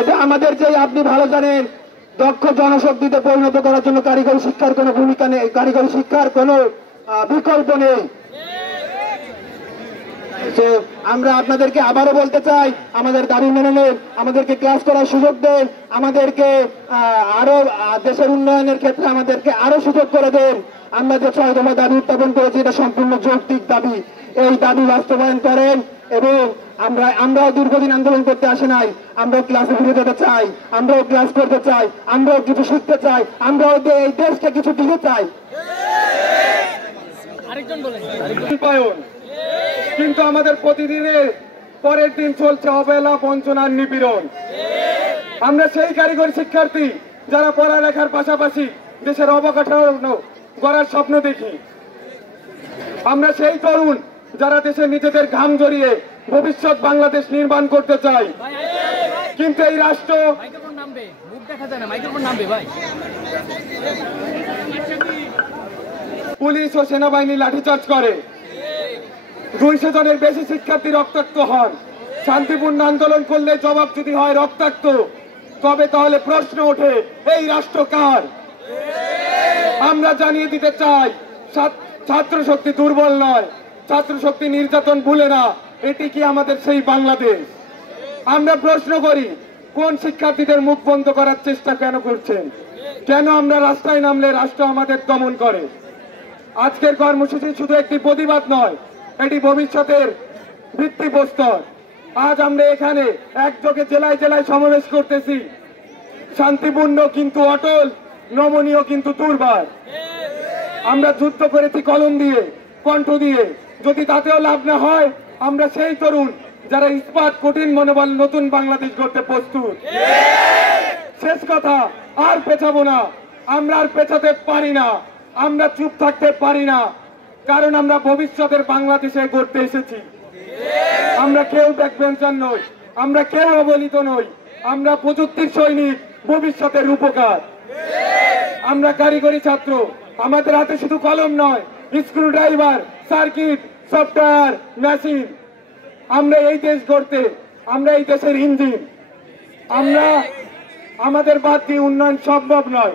এটা আমাদের যে আপনি ভালো জানেন দক্ষ জনশক্তিতে পরিণত করার জন্য কারিগরি শিক্ষার কোনো ভূমিকা নেই, কারিগরি শিক্ষার কোনো বিকল্প নেই। আমরা আপনাদেরকে আবারও বলতে চাই, আমাদের দাবি মেনে নেন, আমাদেরকে ক্লাস করার সুযোগ দেন, আমাদেরকে আরো দেশের উন্নয়নের ক্ষেত্রে আমাদেরকে আরো সুযোগ করে দেন। আমরা যে 6 দফা দাবি উত্থাপন করেছি এটা সম্পূর্ণ যৌক্তিক দাবি, এই দাবি বাস্তবায়ন করেন। এবং আমরাও দীর্ঘদিন আন্দোলন করতে আসি নাই, আমরাও ক্লাসে ফিরে যেতে চাই, আমরাও ক্লাস করতে চাই, আমরাও কিছু শিখতে চাই, আমরাও এই দেশকে কিছু দিতে চাই। কিন্তু আমাদের প্রতিদিনের পরের দিন চলছে অবহেলা, বঞ্চনার নিপীড়ন। আমরা সেই কারিগরি শিক্ষার্থী যারা পড়ালেখার পাশাপাশি দেশের অবকাঠামো গড়ার স্বপ্ন দেখি। আমরা সেই তরুণ যারা দেশে নিজেদের ঘাম জড়িয়ে ভবিষ্যৎ বাংলাদেশ নির্মাণ করতে চাই। কিন্তু এই রাষ্ট্র পুলিশ ও সেনাবাহিনী লাঠিচার্জ করে, 200 জনের বেশি শিক্ষার্থী রক্তাক্ত হন। শান্তিপূর্ণ আন্দোলন করলে জবাব যদি হয় রক্তাক্ত, তবে তাহলে প্রশ্ন ওঠে এই রাষ্ট্র কার? আমরা জানিয়ে দিতে চাই ছাত্র শক্তি দুর্বল নয়, ছাত্র শক্তি নির্যাতন ভুলে না। এটি কি আমাদের সেই বাংলাদেশ? আমরা প্রশ্ন করি কোন শিক্ষার্থীদের মুখ বন্ধ করার চেষ্টা কেন করছেন? কেন আমরা রাস্তায় নামলে রাষ্ট্র আমাদের দমন করে? আজকের কর্মসূচি শুধু একটি প্রতিবাদ নয়, এটি ভবিষ্যতের ভিত্তিপ্রস্তর। আজ আমরা এখানে একযোগে জেলায় জেলায় সমাবেশ করতেছি, শান্তিপূর্ণ কিন্তু অটল, নমনীয় কিন্তু দুর্বার। আমরা যুদ্ধ করেছি কলম দিয়ে, কণ্ঠ দিয়ে, যদি তাতেও লাভ না হয় আমরা সেই তরুণ যারা ইস্পাত কঠিন মনোবল নতুন বাংলাদেশ গড়তে প্রস্তুত। শেষ কথা, আর পেছাবো না, আমরা আর পেছাতে পারি না, আমরা চুপ থাকতে পারি না, কারণ আমরা ভবিষ্যতের বাংলাদেশে গড়তে এসেছি। আমরা কেউ ব্যাকবেঞ্চার নই, আমরা কেউ অবহেলিত নই, আমরা প্রযুক্তির সৈনিক, ভবিষ্যতের রূপকার। আমরা কারিগরি ছাত্র, আমাদের হাতে শুধু কলম নয়, screw driver, circuit, software, machine. আমরা এই দেশ গড়তে, আমরা এই দেশের ইঞ্জিন। আমাদের বাদ দিয়ে উন্নয়ন সম্ভব নয়।